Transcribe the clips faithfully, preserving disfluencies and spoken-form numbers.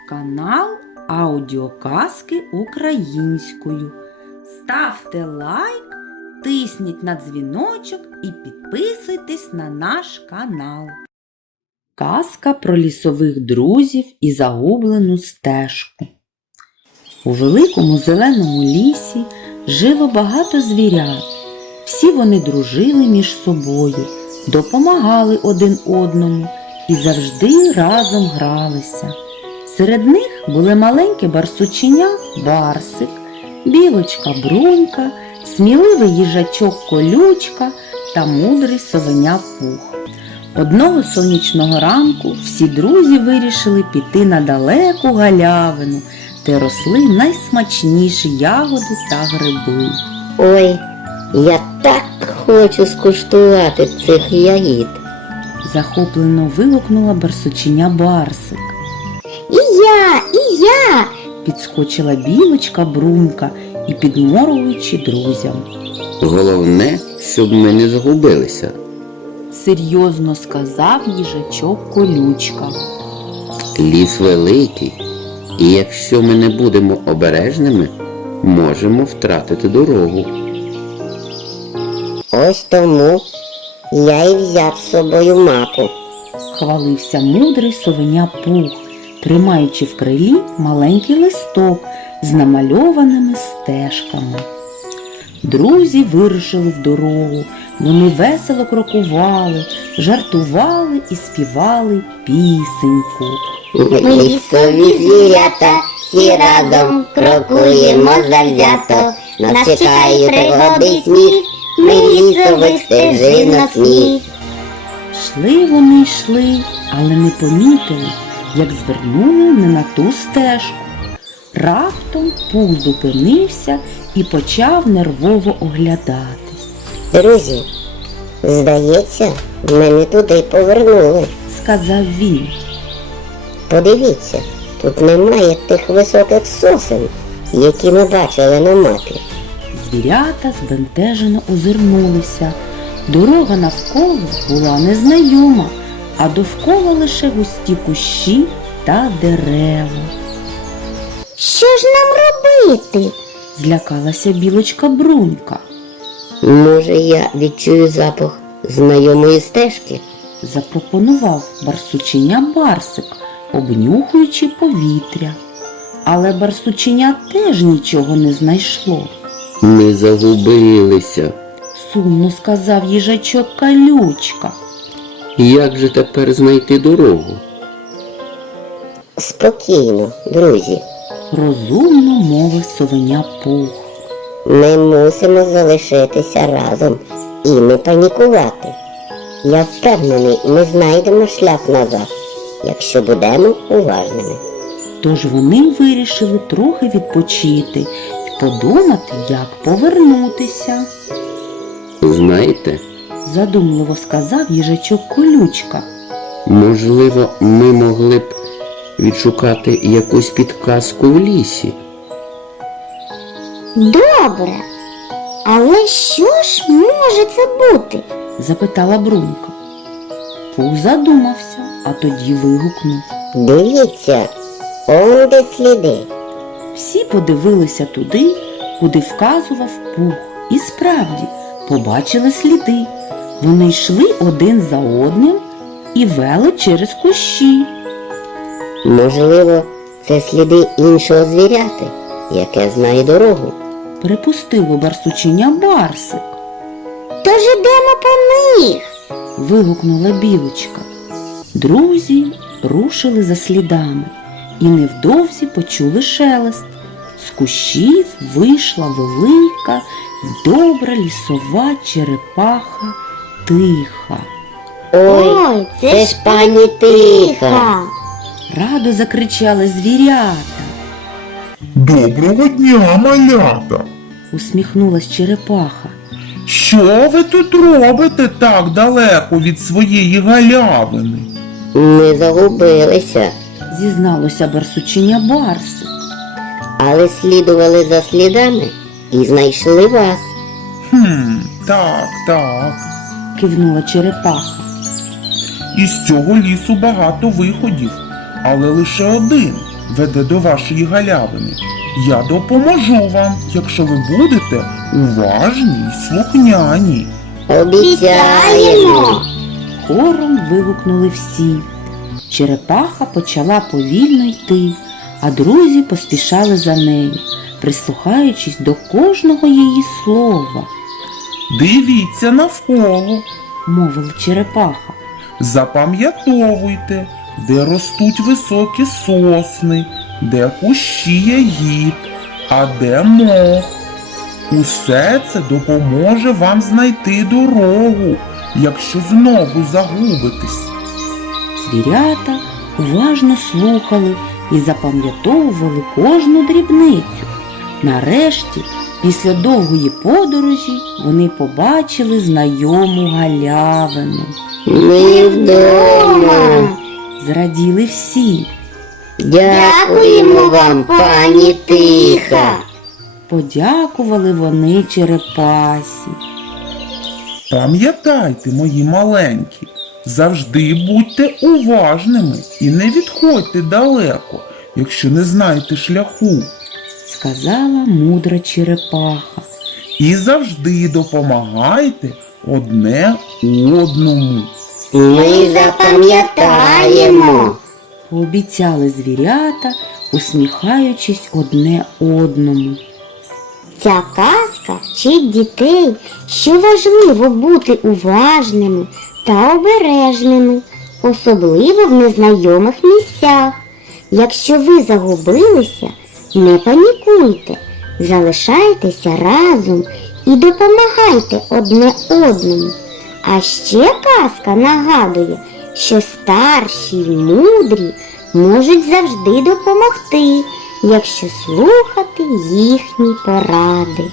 канал аудіоказки українською. Ставте лайк, тисніть на дзвіночок і підписуйтесь на наш канал. Казка про лісових друзів і загублену стежку. У великому зеленому лісі жило багато звірят. Всі вони дружили між собою, допомагали один одному і завжди разом гралися. Серед них були маленьке барсученя Барсик, білочка Брунька, сміливий їжачок Колючка та мудрий совеня Пух. Одного сонячного ранку всі друзі вирішили піти на далеку галявину, де росли найсмачніші ягоди та гриби. Ой, я так хочу скуштувати цих ягід. Захоплено вигукнула барсученя Барсик. І я, і я! Підскочила білочка Брунька і підморгуючи друзям. Головне, щоб ми не загубилися. Серйозно сказав їжачок Колючка. Ліс великий, і якщо ми не будемо обережними, можемо втратити дорогу. Ось тому я і взяв з собою мапу. Хвалився мудрий совеня Пух, тримаючи в крилі маленький листок з намальованими стежками. Друзі вирушили в дорогу. Вони весело крокували, жартували і співали пісеньку. Ми лісові звірята, всі разом крокуємо завзято. Нас чекає пригоди й сміх, ми лісових стежинок сміх. Йшли вони йшли, але не помітили, як звернули не на ту стежку. Раптом Пух зупинився і почав нервово оглядатись. Друзі, здається, ми не туди повернули. Сказав він. Подивіться, тут немає тих високих сосен, які ми бачили на мапі. Звірята збентежено озирнулися. Дорога навколо була незнайома, а довкола лише густі кущі та дерева. Що ж нам робити? Злякалася білочка Брунька. Може, я відчую запах знайомої стежки? Запропонував барсученя Барсик, обнюхуючи повітря. Але барсученя теж нічого не знайшло. Ми загубилися. Сумно сказав їжачок Колючка. Як же тепер знайти дорогу? Спокійно, друзі. Розумно мовив совеня Пух. Ми мусимо залишитися разом і не панікувати. Я впевнений, ми знайдемо шлях назад, якщо будемо уважними. Тож вони вирішили трохи відпочити і подумати, як повернутися. Знаєте, Задумливо сказав їжачок Колючка. можливо, ми могли б відшукати якусь підказку в лісі. Добре, але що ж може це бути? Запитала Брунька. Пух задумався, а тоді вигукнув. Дивіться, он де сліди. Всі подивилися туди, куди вказував Пух. І справді побачили сліди. Вони йшли один за одним і вели через кущі. Можливо, це сліди іншого звіряти, яке знає дорогу. Припустило барсученя Барсик. Тож ідемо по них. Вигукнула білочка. Друзі рушили за слідами і невдовзі почули шелест. З кущів вийшла велика й добра лісова черепаха Тиха. Ой, це ж пані Тиха. Радо закричали звірята. Доброго дня, малята! Усміхнулась черепаха. Що ви тут робите так далеко від своєї галявини? Ми загубилися, Зізналося барсученя Барсик. але слідували за слідами і знайшли вас. Хм, так, так. Кивнула черепаха. Із цього лісу багато виходів, але лише один веде до вашої галявини. Я допоможу вам, якщо ви будете уважні й слухняні. Обіцяємо! Хором вигукнули всі. Черепаха почала повільно йти, а друзі поспішали за нею, прислухаючись до кожного її слова, Дивіться навколо, мовила черепаха. запам'ятовуйте, де ростуть високі сосни, де кущі ягід, а де мох. Усе це допоможе вам знайти дорогу, якщо знову загубитесь. Звірята уважно слухали і запам'ятовували кожну дрібницю. Нарешті, після довгої подорожі, вони побачили знайому галявину. Ми вдома! Зраділи всі. Дякуємо вам, пані Тиха! Подякували вони черепасі. Пам'ятайте, мої маленькі, завжди будьте уважними і не відходьте далеко, якщо не знаєте шляху. Сказала мудра черепаха. І завжди допомагайте одне одному. Ми запам'ятаємо! Пообіцяли звірята, усміхаючись одне одному. Ця казка вчить дітей, що важливо бути уважними та обережними, особливо в незнайомих місцях. Якщо ви загубилися, не панікуйте, залишайтеся разом і допомагайте одне одному. А ще казка нагадує, що старші й мудрі можуть завжди допомогти, якщо слухати їхні поради.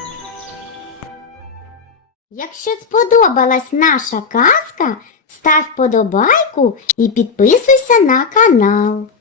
Якщо сподобалась наша казка, став вподобайку і підписуйся на канал.